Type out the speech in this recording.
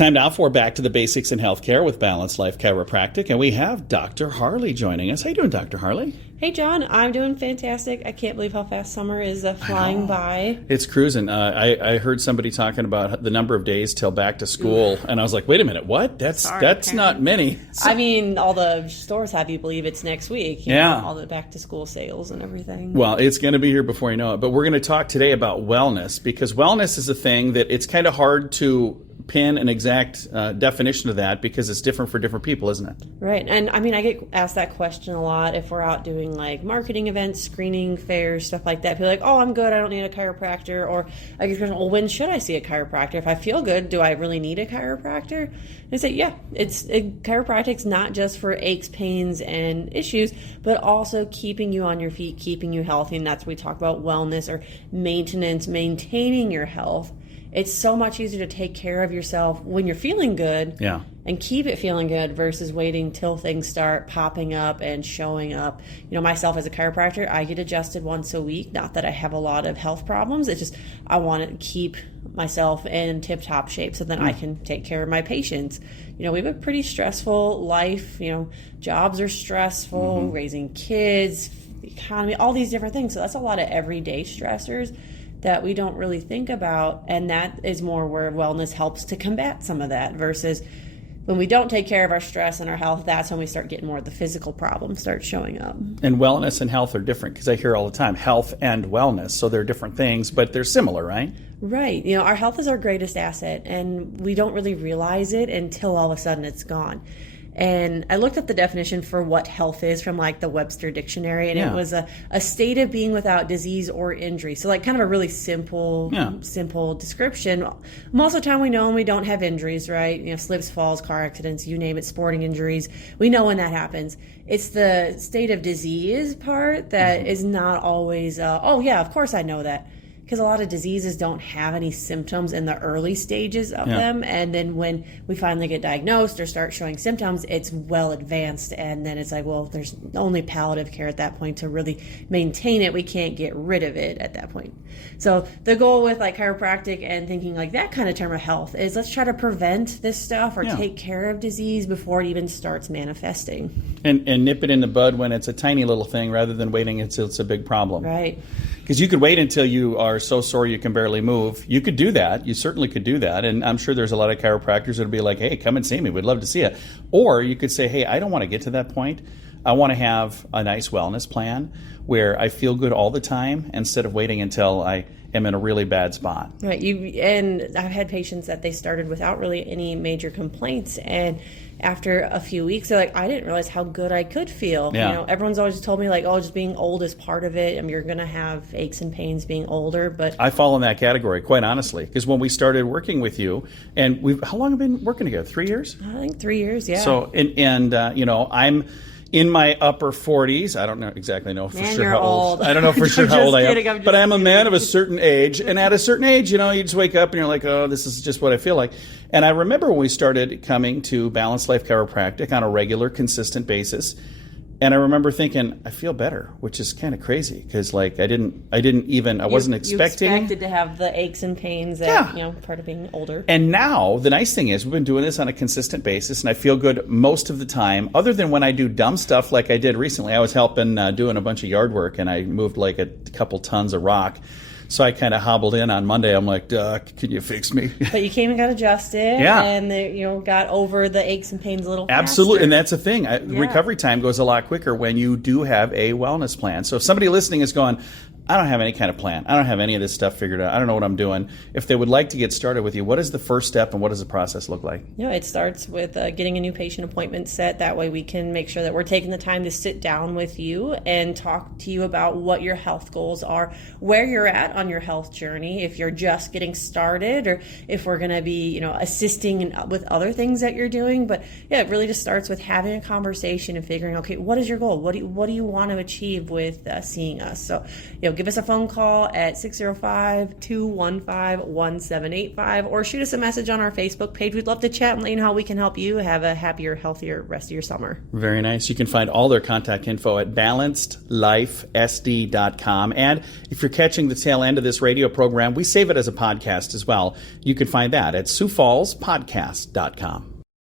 Time now for Back to the Basics in Healthcare with Balanced Life Chiropractic, and we have Dr. Harley joining us. How you doing, Dr. Harley? Hey, John. I'm doing fantastic. I can't believe how fast summer is flying by. It's cruising. I heard somebody talking about the number of days till back to school, and I was like, wait a minute, what? That's not many. I mean, all the stores have you believe it's next week. You know, all the back to school sales and everything. Well, it's going to be here before you know it. But we're going to talk today about wellness, because wellness is a thing that it's kind of hard to pin an exact definition of that, because it's different for different people, isn't it? Right. And I mean, I get asked that question a lot if we're out doing like marketing events, screening fairs, stuff like that. People are like, oh, I'm good, I don't need a chiropractor. Or I get questioned, well, when should I see a chiropractor? If I feel good, do I really need a chiropractor? And I say, yeah, chiropractic's not just for aches, pains, and issues, but also keeping you on your feet, keeping you healthy. And that's what we talk about, wellness or maintenance, maintaining your health. It's so much easier to take care of yourself when you're feeling good and keep it feeling good versus waiting till things start popping up and showing up. You know, myself as a chiropractor, I get adjusted once a week. Not that I have a lot of health problems. It's just I want to keep myself in tip-top shape so that I can take care of my patients. You know, we have a pretty stressful life. You know, jobs are stressful, raising kids, the economy, all these different things. So that's a lot of everyday stressors that we don't really think about, and that is more where wellness helps to combat some of that, versus when we don't take care of our stress and our health, that's when we start getting more of the physical problems start showing up. And wellness and health are different, because I hear all the time, health and wellness, so they're different things, but they're similar, right? Right. You know, our health is our greatest asset, and we don't really realize it until all of a sudden it's gone. And I looked up the definition for what health is from like the Webster Dictionary, and it was a state of being without disease or injury. So like kind of a really simple description. Most of the time we know when we don't have injuries, right? You know, slips, falls, car accidents, you name it, sporting injuries. We know when that happens. It's the state of disease part that is not always, oh yeah, of course I know that. Because a lot of diseases don't have any symptoms in the early stages of them. And then when we finally get diagnosed or start showing symptoms, it's well advanced. And then it's like, well, there's only palliative care at that point to really maintain it. We can't get rid of it at that point. So the goal with like chiropractic and thinking like that kind of term of health is let's try to prevent this stuff or take care of disease before it even starts manifesting. And nip it in the bud when it's a tiny little thing rather than waiting until it's a big problem. Right. Because you could wait until you are so sore you can barely move. You could do that. You certainly could do that. And I'm sure there's a lot of chiropractors that would be like, hey, come and see me. We'd love to see it. Or you could say, hey, I don't want to get to that point. I want to have a nice wellness plan where I feel good all the time instead of waiting until I am in a really bad spot. Right. And I've had patients that they started without really any major complaints, and after a few weeks, they're like, I didn't realize how good I could feel. Yeah. You know, everyone's always told me like, oh, just being old is part of it. I mean, you're going to have aches and pains being older, but I fall in that category, quite honestly, because when we started working with you, and how long have we been working together? 3 years? I think 3 years, yeah. So, you know, I'm in my upper 40s. I don't exactly know for sure how old. I don't know for sure how old I am. But I'm a man of a certain age. And at a certain age, you know, you just wake up and you're like, oh, this is just what I feel like. And I remember when we started coming to Balanced Life Chiropractic on a regular, consistent basis. And I remember thinking, I feel better, which is kind of crazy because, like, I wasn't expecting. You expected to have the aches and pains that, you know, part of being older. And now, the nice thing is, we've been doing this on a consistent basis, and I feel good most of the time, other than when I do dumb stuff like I did recently. I was helping doing a bunch of yard work, and I moved like a couple tons of rock. So I kind of hobbled in on Monday. I'm like, can you fix me? But you came and got adjusted, and got over the aches and pains a little faster. Absolutely, and that's the thing. Recovery time goes a lot quicker when you do have a wellness plan. So if somebody listening is going, I don't have any kind of plan. I don't have any of this stuff figured out. I don't know what I'm doing. If they would like to get started with you, what is the first step and what does the process look like? Yeah, it starts with getting a new patient appointment set. That way we can make sure that we're taking the time to sit down with you and talk to you about what your health goals are, where you're at on your health journey, if you're just getting started or if we're going to be, you know, assisting with other things that you're doing. But yeah, it really just starts with having a conversation and figuring, okay, what is your goal? What do you want to achieve with seeing us? So, you give us a phone call at 605-215-1785 or shoot us a message on our Facebook page. We'd love to chat and let you know how we can help you have a happier, healthier rest of your summer. Very nice. You can find all their contact info at BalancedLifeSD.com. And if you're catching the tail end of this radio program, we save it as a podcast as well. You can find that at SiouxFallsPodcast.com.